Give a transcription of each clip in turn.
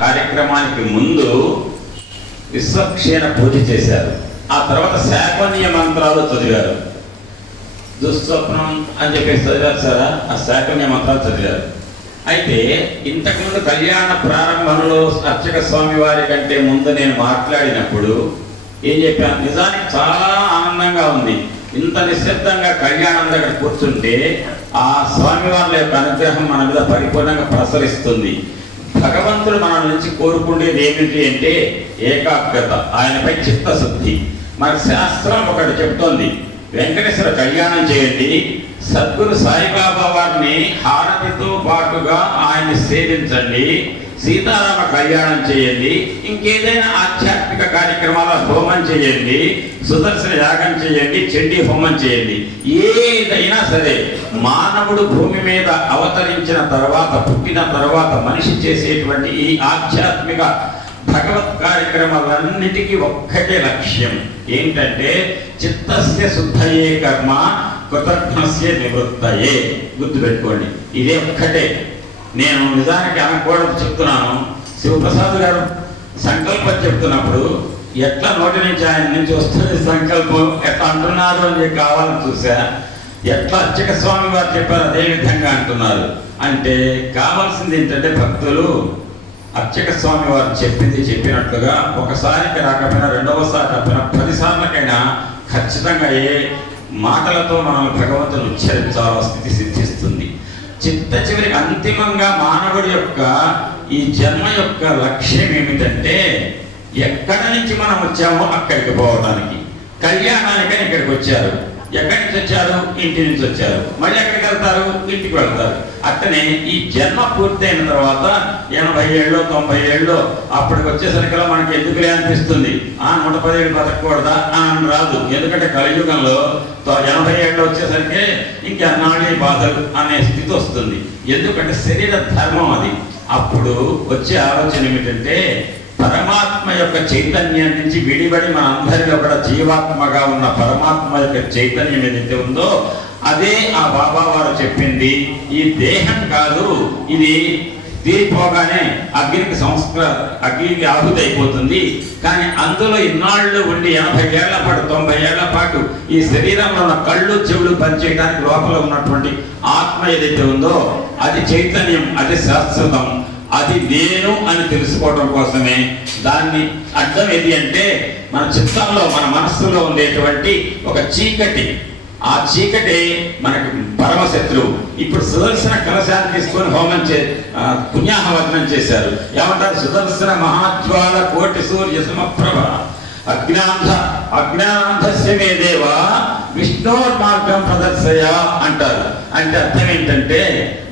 కార్యక్రమానికి ముందు విశ్వక్షీణ పూజ చేశారు. ఆ తర్వాత శాపన్య మంత్రాలు చదివారు. దుస్వప్నం అని చెప్పేసి చదివారు సారా? ఆ శాకన్య మంత్రాలు చదివారు. అయితే ఇంతకుముందు కళ్యాణ ప్రారంభంలో అర్చక స్వామి వారి కంటే ముందు నేను మాట్లాడినప్పుడు ఏం చెప్పాను? నిజానికి చాలా ఆనందంగా ఉంది. ఇంత నిశ్శబ్దంగా కళ్యాణం దగ్గర కూర్చుంటే ఆ స్వామివారి యొక్క అనుగ్రహం మన మీద పరిపూర్ణంగా ప్రసరిస్తుంది. భగవంతుడు మన నుంచి కోరుకునేది ఏమిటి అంటే ఏకాగ్రత. ఆయనపై చిత్తశుద్ధి. మన శాస్త్రం ఒకటి చెప్తోంది. వెంకటేశ్వర కళ్యాణం చేయండి. సద్గురు సాయిబాబా వారిని హారతితో పాటుగా ఆయన్ని సేవించండి. సీతారామ కళ్యాణం చేయండి. ఇంకేదైనా ఆధ్యాత్మిక కార్యక్రమాల హోమం చేయండి. సుదర్శన యాగం చేయండి. చెండి హోమం చేయండి. ఏదైనా సరే మానవుడు భూమి మీద అవతరించిన తర్వాత పుట్టిన తర్వాత మనిషి చేసేటువంటి ఈ ఆధ్యాత్మిక భగవత్ కార్యక్రమాలన్నిటికీ ఒక్కటే లక్ష్యం. ఏంటంటే చిత్తస్య శుద్ధయే కర్మ కృతజ్ఞస్య నివృత్తయే. గుర్తుపెట్టుకోండి ఇదే ఒక్కటే. నేను నిజానికి అనకూడదు చెప్తున్నాను. శివప్రసాద్ గారు సంకల్పం చెప్తున్నప్పుడు ఎట్లా నోటి నుంచి ఆయన నుంచి వస్తుంది సంకల్పం? ఎట్లా అంటున్నారు అని చెప్పి కావాలని చూసా. ఎట్లా అర్చక స్వామి వారు చెప్పారు అదే విధంగా అంటున్నారు. అంటే కావాల్సింది ఏంటంటే భక్తులు అర్చక స్వామి వారు చెప్పింది చెప్పినట్లుగా ఒకసారికి రాకపోయినా రెండవసారి రాకపోయినా పదిసార్లకైనా ఖచ్చితంగా ఏ మాటలతో మనం భగవంతుని ఉచ్చరించాలో స్థితి సిద్ధిస్తుంది. చిత్త చివరికి అంతిమంగా మానవుడి యొక్క ఈ జన్మ యొక్క లక్ష్యం ఏమిటంటే ఎక్కడి నుంచి మనం వచ్చామో అక్కడికి పోవడానికి కళ్యాణానికని ఇక్కడికి వచ్చారు. ఎక్కడి నుంచి వచ్చారు? ఇంటి నుంచి వచ్చారు. మళ్ళీ ఎక్కడికి వెళ్తారు? ఇంటికి వెళ్తారు. అట్టనే ఈ జన్మ పూర్తయిన తర్వాత ఎనభై ఏళ్ళు తొంభై ఏళ్ళు అప్పటికి వచ్చేసరికి మనకి ఎందుకులే అనిపిస్తుంది? ఆ నూట పదిహేడు బతకూడదా అని రాదు. ఎందుకంటే కలియుగంలో ఎనభై ఏళ్ళు వచ్చేసరికి ఇంకెన్నాళ్ళే బాధలు అనే స్థితి వస్తుంది. ఎందుకంటే శరీర ధర్మం అది. అప్పుడు వచ్చే ఆలోచన ఏమిటంటే పరమాత్మ యొక్క చైతన్యం నుంచి విడిబడి మన అందరిలో కూడా జీవాత్మగా ఉన్న పరమాత్మ యొక్క చైతన్యం ఏదైతే ఉందో అదే ఆ బాబా వారు చెప్పింది ఈ దేహం కాదు ఇది తీరిపోగానే అగ్నికి సంస్కృ అగ్నికి ఆహుతి అయిపోతుంది కానీ అందులో ఇన్నాళ్ళు ఉండి ఎనభై ఏళ్ళ పాటు తొంభై ఏళ్ళ పాటు ఈ శరీరంలో ఉన్న కళ్ళు చెవులు పనిచేయడానికి లోపల ఉన్నటువంటి ఆత్మ ఏదైతే ఉందో అది చైతన్యం అది శాశ్వతం అది నేను అని తెలుసుకోవడం కోసమే. దాన్ని అర్థం ఏది అంటే మన చిత్తంలో మన మనస్సులో ఉండేటువంటి ఒక చీకటి ఆ చీకటి మనకు పరమశత్రువు ఇప్పుడు సుదర్శన కలశాన్ని తీసుకొని హోమం చే ఆ, చేశారు. ఏమంటారు? సుదర్శన మహాజ్వాల కోటి సూర్య సమప్రభ. అజ్ఞాంధ అజ్ఞానాంధస్య మే దేవ విష్ణోర్మార్గం ప్రదర్శయ అంటారు. అంటే అర్థం ఏంటంటే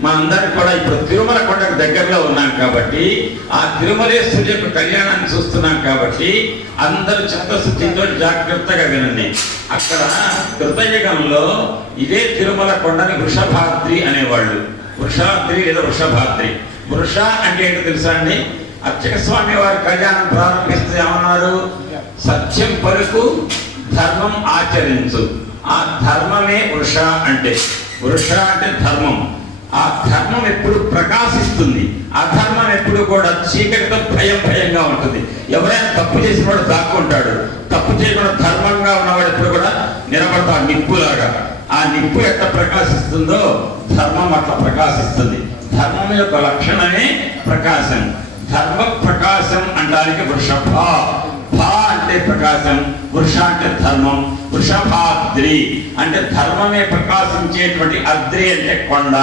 మనందరం కూడా ఇప్పుడు తిరుమల కొండకు దగ్గరలో ఉన్నాం కాబట్టి ఆ తిరుమలేశ్వరి యొక్క కళ్యాణాన్ని చూస్తున్నాం కాబట్టి అందరూ చిత్తశుద్ధితో జాగ్రత్తగా వినండి. అక్కడ కృతయుగంలో ఇదే తిరుమల కొండని వృషభాద్రి అనేవాళ్ళు. వృషాద్రి లేదా వృషభాద్రి. వృష అంటే ఏంటో తెలుసా అండి? అర్చక స్వామి వారి కళ్యాణం ప్రారంభిస్తే ఏమన్నారు? సత్యం పలుకు ధర్మం ఆచరించు. ఆ ధర్మమే వృష అంటే. వృష అంటే ధర్మం. ఆ ధర్మం ఎప్పుడు ప్రకాశిస్తుంది. అధర్మం ఎప్పుడు కూడా చీకటితో భయం భయంగా ఉంటుంది. ఎవరైనా తప్పు చేసిన వాడు దాక్కుంటాడు. తప్పు చేయకుండా ధర్మంగా ఉన్నవాడు ఎప్పుడు కూడా నిలబడతాడు. నిప్పులాగా. ఆ నిప్పు ఎట్లా ప్రకాశిస్తుందో ధర్మం అట్లా ప్రకాశిస్తుంది. ధర్మం యొక్క లక్షణమే ప్రకాశం. ధర్మ ప్రకాశం అంటానికి వృషభ. అంటే ప్రకాశం వృష అంటే ధర్మం వృషభాద్రి అంటే ధర్మమే ప్రకాశించేటువంటి అద్రి అంటే కొండ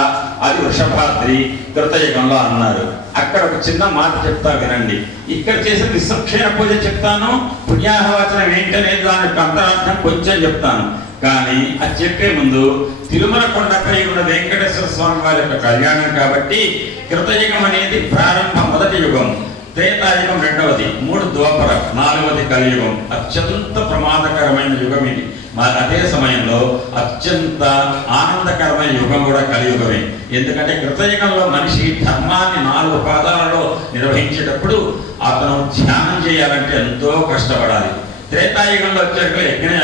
అది వృషభాద్రి కృతయుగంలో అన్నారు. అక్కడ ఒక చిన్న మాట చెప్తా వినండి. ఇక్కడ చేసిన విశ్వక్షేణ పూజ చెప్తాను పుణ్యాహవచనం ఏంటనేది దాని యొక్క అంతరార్థం కొంచెం చెప్తాను. కానీ అది చెప్పే ముందు తిరుమల కొండపై ఉన్న వెంకటేశ్వర స్వామి వారి యొక్క కళ్యాణం కాబట్టి కృతయుగం అనేది ప్రారంభ మొదటి యుగం. త్రేతాయుగం రెండవది మూడు ద్వాపర నాలుగవది కలియుగం. అత్యంత ప్రమాదకరమైన యుగం ఇది. మరి అదే సమయంలో అత్యంత ఆనందకరమైన యుగం కూడా కలియుగమే. ఎందుకంటే కృతయుగంలో మనిషి ధర్మాన్ని నాలుగు పాదాలలో నిర్వహించేటప్పుడు అతను ధ్యానం చేయాలంటే ఎంతో కష్టపడాలి. త్రేతాయుగంలో వచ్చేట్లు యజ్ఞ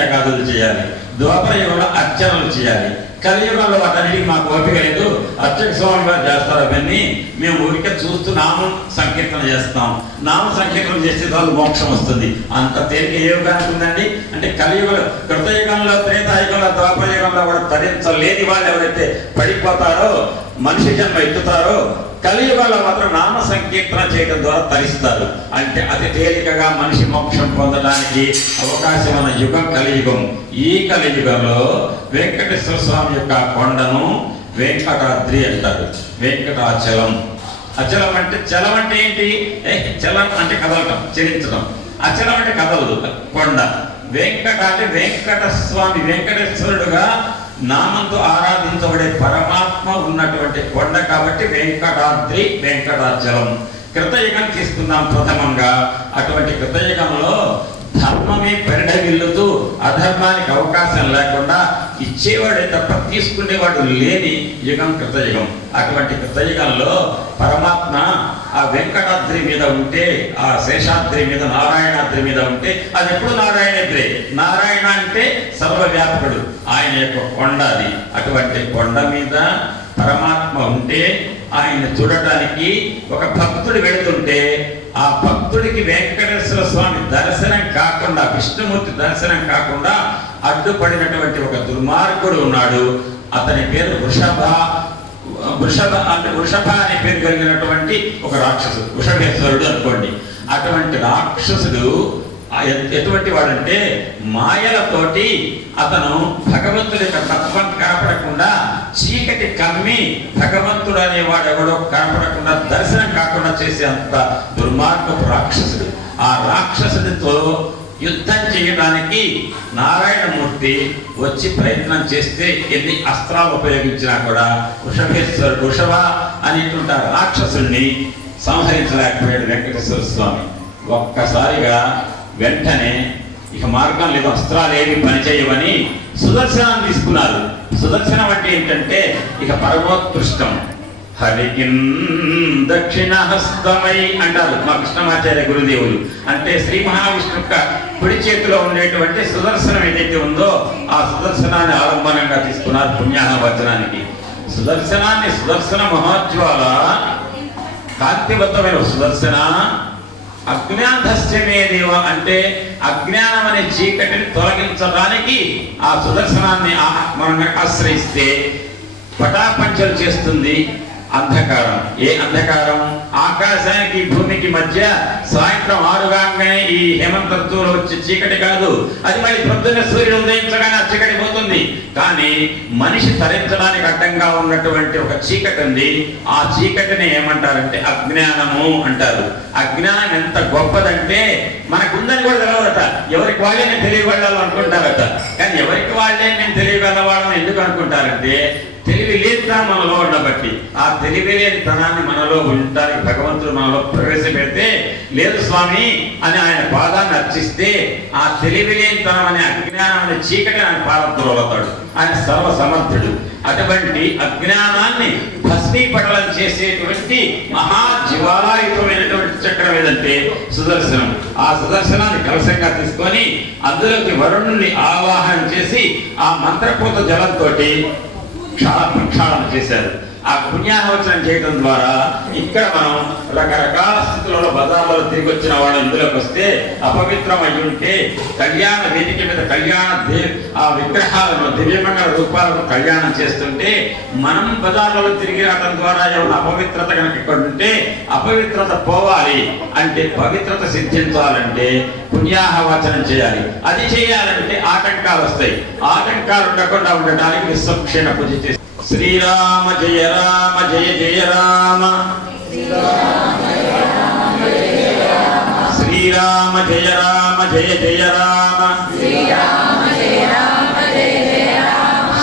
చేయాలి. ద్వాపర యుగంలో అర్చనలు చేయాలి. కలియుగంలో వాటన్నిటికీ మాకు ఓపిక లేదు. అర్చక స్వామి గారు చేస్తారు అవన్నీ. మేము ఊరికే చూస్తూ నామం సంకీర్తన చేస్తాం. నామ సంకీర్తన చేస్తే వాళ్ళు మోక్షం వస్తుంది. అంత తేలిక ఏ యుగానికి ఉందండి? అంటే కలియుగంలో కృతయుగంలో త్రేతాయుగంలో ద్వాపరయుగంలో కూడా తరించలేని వాళ్ళు ఎవరైతే పడిపోతారో మనిషి జన్మ ఎత్తుతారో కలియుగంలో మాత్రం నామ సంకీర్తన చేయడం ద్వారా తరిస్తారు. అంటే అతి తేలికగా మనిషి మోక్షం పొందడానికి అవకాశం ఉన్న యుగం కలియుగం. ఈ కలియుగంలో వెంకటేశ్వర స్వామి యొక్క కొండను వెంకటాద్రి అంటారు. వెంకటాచలం. అచలం అంటే చలం అంటే ఏంటి? చలం అంటే కదలటం చెలించడం అచలం అంటే కదలదు కొండ. వెంకట అంటే వెంకట స్వామి వెంకటేశ్వరుడుగా నామంతో ఆరాధించబడే పరమాత్మ ఉన్నటువంటి కొండ కాబట్టి వెంకటాద్రి వెంకటాచలం. కృతయుగం తీసుకుందాం ప్రథమంగా. అటువంటి కృతయుగంలో ధర్మమే పరిఢవిల్లుతూ అధర్మానికి అవకాశం లేకుండా ఇచ్చేవాడే తప్ప తీసుకునేవాడు లేని యుగం కృతయుగం. అటువంటి కృతయుగంలో పరమాత్మ ఆ వెంకటాద్రి మీద ఉంటే ఆ శేషాద్రి మీద నారాయణాద్రి మీద ఉంటే అది ఎప్పుడు నారాయణాద్రి? నారాయణ అంటే సర్వవ్యాపకుడు. ఆయన యొక్క కొండ అది. అటువంటి కొండ మీద పరమాత్మ ఉంటే ఆయన చూడటానికి ఒక భక్తుడు వెళుతుంటే ఆ భక్తుడికి వెంకటేశ్వర స్వామి దర్శనం కాకుండా విష్ణుమూర్తి దర్శనం కాకుండా అడ్డుపడినటువంటి ఒక దుర్మార్గుడు ఉన్నాడు. అతని పేరు వృషభ. వృషభ అంటే వృషభ అనే పేరు కలిగినటువంటి ఒక రాక్షసుడు వృషభేశ్వరుడు అనుకోండి. అటువంటి రాక్షసుడు ఎటువంటి వాడంటే మాయలతోటి అతను భగవంతుడి యొక్క తత్వం కనపడకుండా చీకటి కమ్మి భగవంతుడు అనేవాడు ఎవడో కనపడకుండా దర్శనం కాకుండా చేసే అంత దుర్మార్గపు రాక్షసుడు. ఆ రాక్షసుడితో యుద్ధం చేయడానికి నారాయణమూర్తి వచ్చి ప్రయత్నం చేస్తే ఎన్ని అస్త్రాలు ఉపయోగించినా కూడా వృషభేశ్వరుడు వృషభ అనేటువంటి రాక్షసుడిని సంహరించలేకపోయాడు వెంకటేశ్వర స్వామి. ఒక్కసారిగా వెంటనే ఇక మార్గం లేదు అస్త్రాలు ఏవి పనిచేయవని సుదర్శనాన్ని తీసుకున్నారు. సుదర్శనం అంటే ఏంటంటే ఇక పరమోత్కృష్టం. హరికిన్ దక్షిణ హస్తమై అంటారు మా కృష్ణమాచార్య గురుదేవులు. అంటే శ్రీ మహావిష్ణు యొక్క కుడి చేతిలో ఉండేటువంటి సుదర్శనం ఏదైతే ఉందో ఆ సుదర్శనాన్ని ఆలంబనంగా తీసుకున్నారు పుణ్యాహ వచనానికి సుదర్శనాన్ని సుదర్శన మహోజ్వాల కాంతివంతమైన సుదర్శన అజ్ఞానస్యమే దేవ అంటే అజ్ఞానం అనే చీకటిని తొలగించడానికి ఆ సుదర్శనాన్ని ఆ- మనం ఆశ్రయిస్తే పటాపంచలు చేస్తుంది అంధకారం. ఏ అంధకారం? ఆకాశానికి భూమికి మధ్య సాయంత్రం ఆరుగానే ఈ హేమంత ఋతువులో వచ్చే చీకటి కాదు. అది మళ్ళీ పొద్దున్న సూర్యుడు ఉదయించగానే ఆ చీకటి పోతుంది. కానీ మనిషి తరించడానికి అడ్డంగా ఉన్నటువంటి ఒక చీకటి ఉంది. ఆ చీకటిని ఏమంటారంటే అజ్ఞానము అంటారు. అజ్ఞానం ఎంత గొప్పదంటే మనకుందని కూడా తెలవదట. ఎవరికి వాళ్ళే నేను తెలియగలరు అనుకుంటారట. కానీ ఎవరికి వాళ్ళే నేను తెలియగలవాళ్ళని ఎందుకు అనుకుంటారంటే తెలివి లేనితనం మనలో ఉండబట్టి. ఆ తెలివి లేని తనాన్ని మనలో ఉండటానికి భగవంతుడు మనలో ప్రవేశపెడితే లేదు స్వామి అని ఆయన పాదాన్ని అర్చిస్తే ఆ తెలివిలేనితనం అనే అజ్ఞానం అనే చీకటి ఆయన పాదం ఆయన సర్వ సమర్థుడు అటువంటి అజ్ఞానాన్ని భస్మీపటలం చేసేటువంటి మహాజీవాలయుతమైనటువంటి చక్రం ఏదంటే సుదర్శనం. ఆ సుదర్శనాన్ని కలశంగా తీసుకొని అందులోకి వరుణుని ఆవాహనం చేసి ఆ మంత్రపూత జలంతో క్షాళ ప్రక్షాళన చేశారు. ఆ పుణ్యాహవచనం చేయడం ద్వారా ఇక్కడ మనం రకరకాల స్థితులలో బజార్లలో తిరిగి వచ్చిన వాళ్ళు ఇందులోకి వస్తే అపవిత్రం అయి ఉంటే కళ్యాణ వేదిక మీద కళ్యాణ ఆ విగ్రహాలను దివ్యమంగళ రూపాలను కళ్యాణం చేస్తుంటే మనం బజార్లలో తిరిగి రావడం ద్వారా ఏమైనా అపవిత్రత కనుక ఇక్కడ ఉంటే అపవిత్రత పోవాలి అంటే పవిత్రత సిద్ధించాలంటే పుణ్యాహవచనం చేయాలి. అది చేయాలంటే ఆటంకాలు వస్తాయి. ఆటంకాలు ఉండకుండా ఉండటానికి విశ్వక్షేణ పూజ చేసి శ్రీరామ జయ రామ జయ జయ రామ. శ్రీరామ జయ రామ జయ జయ రామ.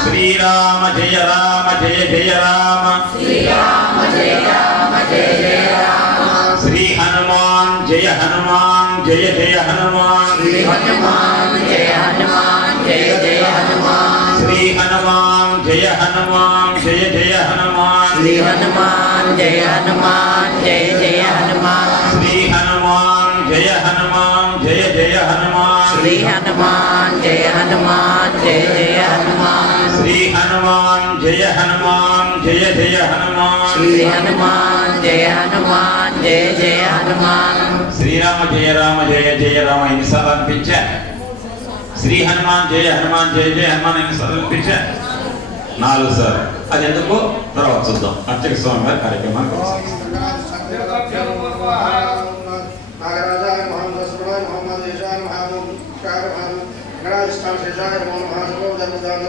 శ్రీరామ జయ రామ జయ జయ రామ. శ్రీ హనుమాన్ జయ హనుమాన్ జయ జయ హనుమాన్. శ్రీ హనుమాన్ జయ హనుమాన్ జయ జయ హనుమాన్. శ్రీ హనుమాన్. జయ హనుమాన్ జయ జయ హనుమాన్ శ్రీ హనుమాన్ జయ హనుమాన్ జయ జయ హనుమాన్ శ్రీ హనుమాన్ జయ హనుమాన్ జయ జయ హనుమాన్ శ్రీ హనుమాన్ జయ హనుమాన్ జయ జయ హనుమాన్ శ్రీ హనుమాన్ జయ హనుమాన్ జయ జయ హనుమాన్ శ్రీ హనుమాన్ జయ హనుమాన్ జయ జయ హనుమాన్ శ్రీరామ జయ రామ జయ జయ రామ ఇన్ని సార్లు అనిపించా శ్రీ హనుమాన్ జయ హనుమాన్ జయ జయ హనుమాన్ ఇన్ని సార్లు అనిపించా నాలుగు సార్. అది ఎందుకో? తర్వాత చూద్దాం. అర్చక స్వామి వారి కార్యక్రమానికి కొనసాగిస్తాం. గణాధిష్టాన శేషాయ ధర్మదాన